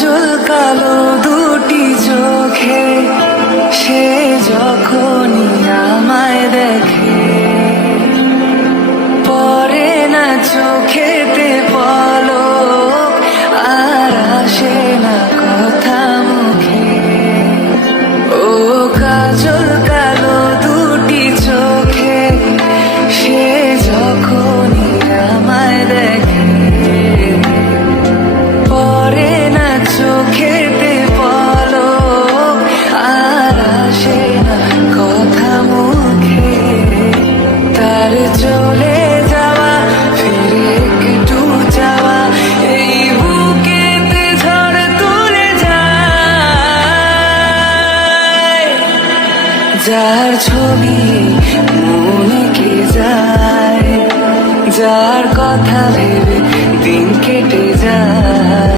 কাজল কালো দুটি চোখে সে যখনই আমায় দেখে, পরে না চোখেতে পলক আর আসে না কথা মুখে। ও কাজল কালো দুটি চোখে সে যখনই আমায় দেখে, পরে না চোখেতে পলক আর আসে না কথা মুখে। তার চলে যাওয়া ফিরে একটু যাওয়া এই বুকেতে ঝড় তুলে যায়, যার ছবি মনে কে যায়, যার কথা ভেবে দিন কেটে যায়।